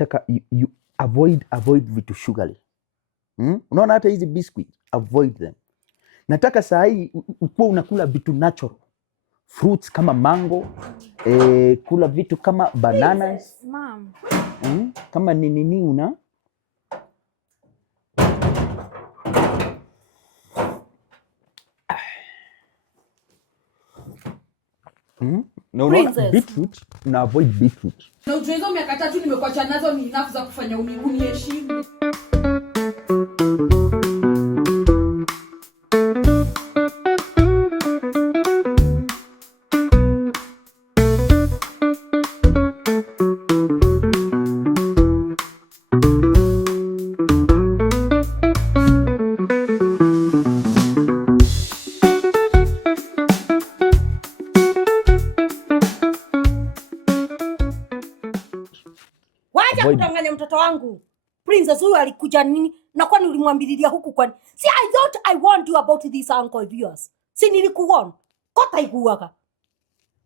taka you avoid vitu sugary. Unaona hata hizi biscuit, avoid them. Nataka saa hii ukuwa unakula vitu natural. Fruits kama mango, kula vitu kama bananas. Mom. Kama nini una no, beetroot, una avoid beetroot. Na hizo miaka 3 nimekuacha nazo ni enough za kufanya uniheshimu. Kudanganya mtoto wangu. Princess huyu alikuja nini? Na kwani ulimwambililia huku kwani? See, I thought I warned you about this uncle of yours. Si nilikuona. Kota iguaga.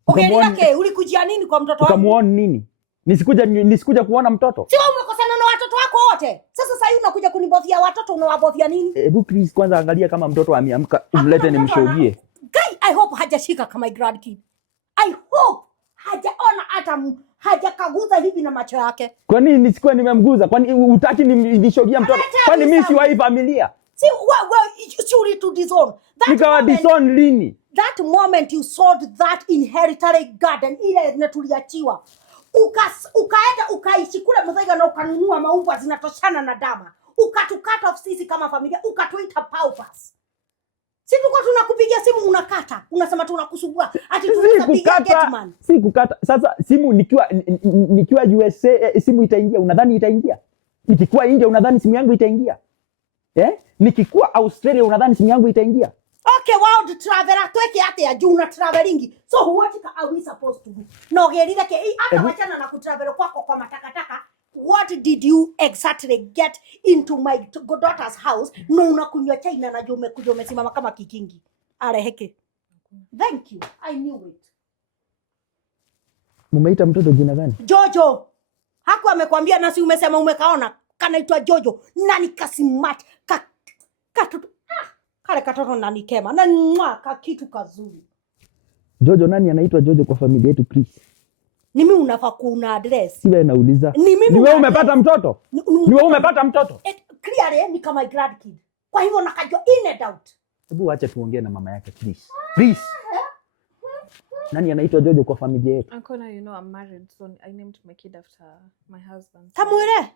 Okay, yake ulikujia nini kwa mtoto wangu? Ukamuona nini? Nisikuja kuona mtoto. Si wewe umekosana na watoto wako wote. Sasa hivi unakuja kunibofia watoto, unawabofia nini? Hebu Chris kwanza angalia kama mtoto ameamka, umlete nimshuhudie. Guy, I hope hajashika kama grand kid. I hope hajaona hata hajakaguza hivi na macho yake. Kwa nini nisikuwa nimemguza? Kwani utaki nishogia mtoto? Kwani mimi si wa hii familia? Si wewe to disown. Nikawa disown lini? That moment you sold that inheritance garden ile natuliachiwa. Ukaenda ukaishi kule Muthaiga na ukanunua maumbo zinatoshana na dama. Ukatukata off sisi kama familia, ukatuita paupers. Si tuko tunakupigia simu unakata. Unasema tunakusubua. Ati tunakupigia Getman. Si kukata. Sasa simu nikiwa USA simu itaingia. Unadhani itaingia? Nikikuwa India unadhani simu yangu itaingia? Nikikuwa Australia unadhani simu yangu itaingia? Okay, world traveler tweke ate ya juu na traveling. So what are we supposed to do? No gerira ke hata wachana na kutravel kwako kwa matakataka. What did you exactly get into my daughter's house? No unakunywa chai na najua umekuja umesimama kama kikingi. Areheke. Thank you. I knew it. Mumeita mtoto jina gani? Jojo. Haku amekwambia nasi umesema umekaona kanaitwa Jojo. Nani kasimati katoto. Kale katoto nani kema. Na mwaka kitu kazuri. Jojo nani anaitwa Jojo kwa familia yetu Chris? Ni mimi unafaa kuuna address. Siwe nauliza. Ni wewe umepata mtoto? Ni wewe umepata mtoto? Clearly ni kama grand kid. Kwa hivyo nakajua in and out. Hebu acha tuongee na mama yake Chris. Chris. Nani anaitwa Jojo kwa familia yetu? Uncle, you know I'm married, so I named my kid after my husband. Samuele.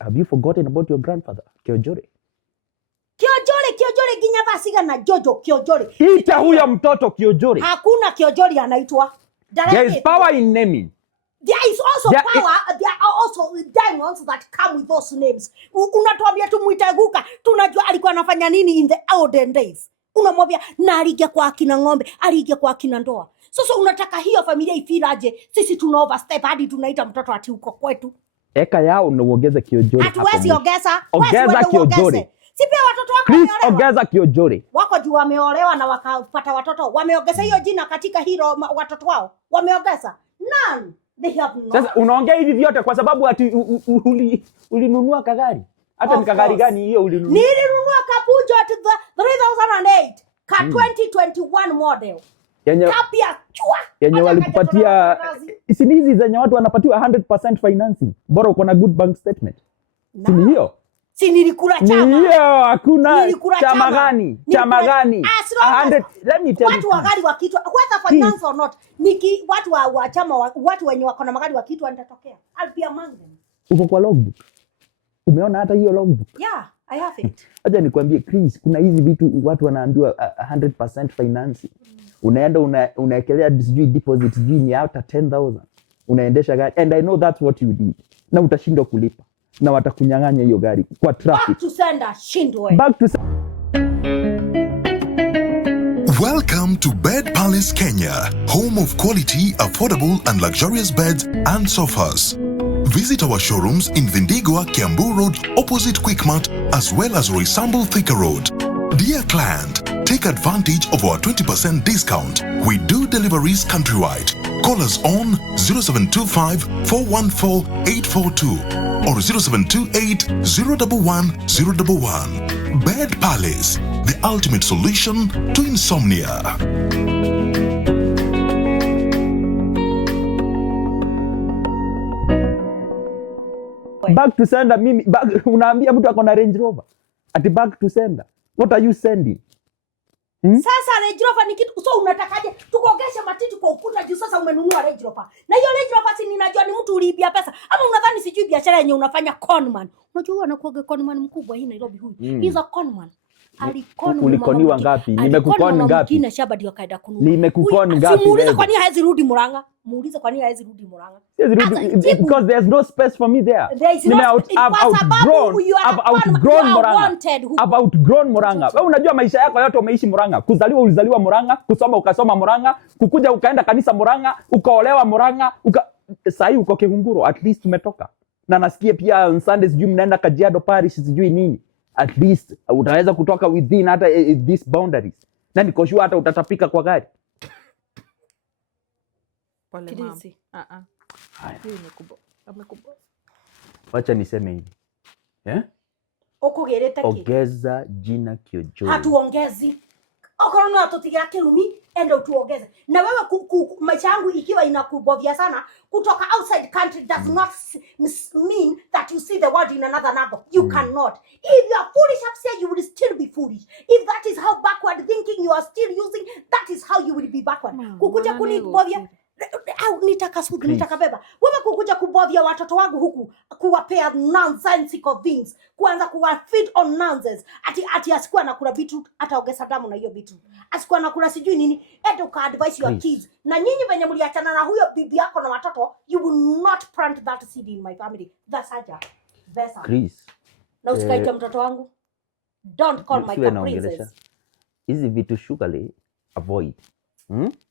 Have you forgotten about your grandfather, Kiojore? Kiojore ginya basiga na Jojo Kiojore. Ita huyo mtoto Kiojore. Hakuna Kiojore anaitwa. There is power in naming. There is also power. There are also diamonds that come with those names. Unatuambia tumuita Guka, tunajua alikuwa anafanya nini in the olden days. Unamwambia na aliingia kwa akina ng'ombe, aliingia kwa akina ndoa. Sasa unataka hiyo familia ifiraje? Sisi tuna overstep hadi tunaita mtoto ati uko kwetu. Eka yao na uongeze Kiojore. Hatuwezi ongeza. Ongeza Kiojore. Si pia watoto wako Chris, ongeza Kiojore. Wako juu wameolewa na wakapata watoto. Wameongeza hiyo jina katika hilo watoto wao. Wameongeza. None. They have not. Sasa unaongea hivi vyote kwa sababu ati ulinunua kagari. Hata ni kagari gani hiyo ulinunua? Nilinunua Kapujo at 3008. Ka 2021 model. Kapia chua. Yenye walikupatia hizi zenye watu wanapatiwa 100% financing. Bora uko na good bank statement. Si ni hiyo? Si nilikula chama. Hiyo hakuna chama gani? Chama gani? 100. Let me tell you. Watu wa gari wa kitu whether finance or not. Watu wa chama watu wenye wako na magari wa kitu wanatokea. I'll be among them. Uko kwa logbook. Umeona hata hiyo logbook? Yeah, I have it. Acha nikwambie Chris, kuna hizi vitu watu wanaambiwa 100% financing. Unaenda unaekelea deposit ni hata 10,000. Unaendesha gari and I know that's what you did. Na utashindwa kulipa. Na watakunyang'anya hiyo gari kwa traffic. Back to sender, shindwe. Back to Welcome to Bed Palace Kenya, home of quality, affordable and luxurious beds and sofas. Visit our showrooms in Vindigua, Kiambu Road, opposite Quickmart, as well as Roysambu Thika Road. Dear client, Take advantage of our 20% discount. We do deliveries countrywide. Call us on 0725 414 842 or 0728 011 011. Bed Palace, the ultimate solution to insomnia. Back to sender mimi unaambia mtu ako na Range Rover ati back to sender. What are you sending? Sasa Range Rover ni kitu, so unatakaje tukogeshe matiti kwa ukuta juu sasa umenunua Range Rover? Na hiyo Range Rover si ninajua ni mtu uliibia pesa ama unadhani sijui biashara yenye unafanya conman. Unajua anakuaga conman mkubwa hii Nairobi huyu. He's a conman. Ulikoniwa ngapi? Nimekukoni ngapi? Kina shaba ndio kaida kununua. Nimekukoni ngapi? Simuulize kwa nini hawezi rudi Murang'a. Muulize kwa nini hawezi rudi Murang'a. Because there's no space for me there. I've outgrown Murang'a. Wewe unajua maisha yako yote umeishi Murang'a. Kuzaliwa ulizaliwa Murang'a, kusoma ukasoma Murang'a, kukuja ukaenda kanisa Murang'a, ukaolewa Murang'a, sasa uko Kigunguro, at least umetoka. Na nasikia pia on Sundays sijui mnaenda Kajiado Parish sijui nini. At least utaweza kutoka within hata these boundaries. Na niko sure hata utatapika kwa gari. Pole mama. Hiyo imekubwa. Amekubwa. Wacha niseme hivi. Ukugerete ki? Ongeza jina Kiojore. Hatuongezi. Okorono atotigira kirumi ende utuongeze. Na wewe maisha yangu ikiwa inakubovya sana kutoka outside country does not mean that you see the world in another angle. You cannot. If you are foolish up here, you will still be foolish. If that is how backward thinking you are still using, that is how you will be backward. Kukuja kunibovya au nitakasudu nitakabeba. Wewe kukuja kubovya watoto wangu huku kuwapea nonsensical things, kuanza kuwa feed on nonsense. Ati asikuwa nakula beetroot ataongeza damu na hiyo beetroot. Asikuwa nakula sijui nini, ende uka advise your kids. Na nyinyi venye mliachana na huyo bibi yako na watoto, you will not plant that seed in my family. That's aja. Vesa. Chris. Na usikaite mtoto wangu. Don't call my princess. Hizi vitu surely avoid.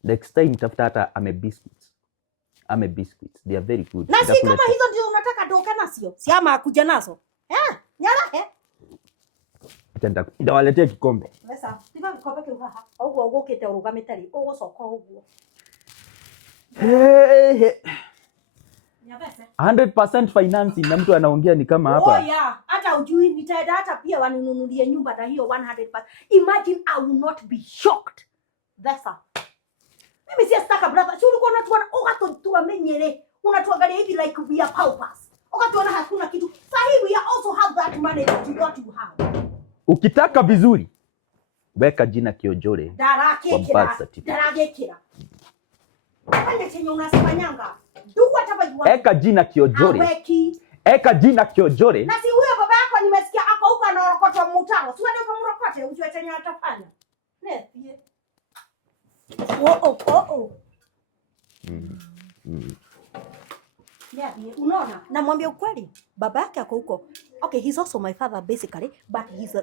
Next time tafuta hata biscuits. Biscuits. They are very good. Na si kama hizo ndio unataka doka nasio. Si ama kuja nazo. Nyala Ndawaletea kikombe. Sasa, tiba kikombe kiuhaha. Ogwo ugukite urugamitari. Ogwo soko ogwo. 100% financing na mtu anaongea ni kama hapa. Oh yeah, hata ujui nitaenda hata pia waninunulie nyumba na hiyo 100%. Imagine I will not be shocked. That's all. Mimi si staka brother. Sio ulikuwa unatuona ukatotua menyere. Unatuangalia hivi like we are paupers. Ukatuona hakuna kitu. Sahi we also have that money that you got to have. Ukitaka vizuri weka jina Kiojore. Darakekira. Fanya chenye unasifanyanga. Do whatever you want. Eka jina Kiojore. Eka jina Kiojore. Na si huyo baba yako nimesikia ako huko anaokotwa mutaro. Si wewe ukamrokote ujue chenye atafanya. Nefie. Yeah, unaona? Namwambia ukweli. Baba yake ako huko. Okay, he's also my father basically, but he's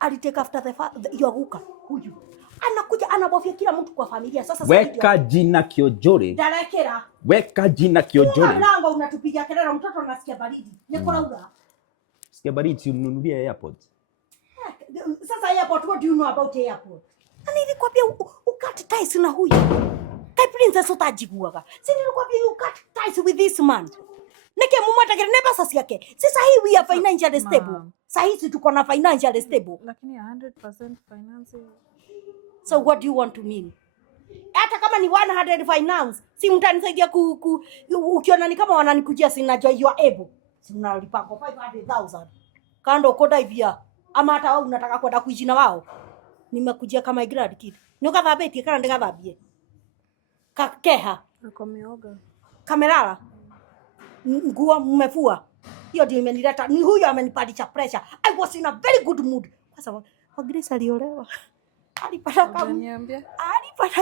I'll take after the father, your huka. Huyu. Anakuja anabofia kila mtu kwa familia. Sasa weka jina Kiojore. Darakera. Weka jina Kiojore. Mlango unatupigia kelele mtoto anasikia baridi. Nikolaura. Sikia baridi si mnunulie airport. Sasa airport, what do you know about airport? Nilikwambia ukate ties na huyu. Kai princess utajiguaga. Si nilikwambia ukate ties with this man. Neke mumata kile neba sasa yake. Sasa hii we are financially stable. Sasa hizi tuko na financially stable. Lakini 100% financing. So what do you want to mean? Hata kama ni 100 finance, si mtanisaidia ukiona ni kama wananikujia sinajua you are able. Si unalipa kwa 500,000. Kando koda hivia. Ama hata wao unataka kwenda kuishi na wao. Nimekujia kama grad kid. Nyoka thabeti kana ndega thabie. Kakeha. Akomeoga. Kamerala. Nguo mmefua. Hiyo ndio imenileta. Ni huyo amenipandisha pressure. I was in a very good mood. Kwa sababu Grace aliolewa. Alipata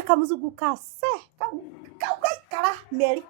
kama mzungu kase. Kaugaikara Mary.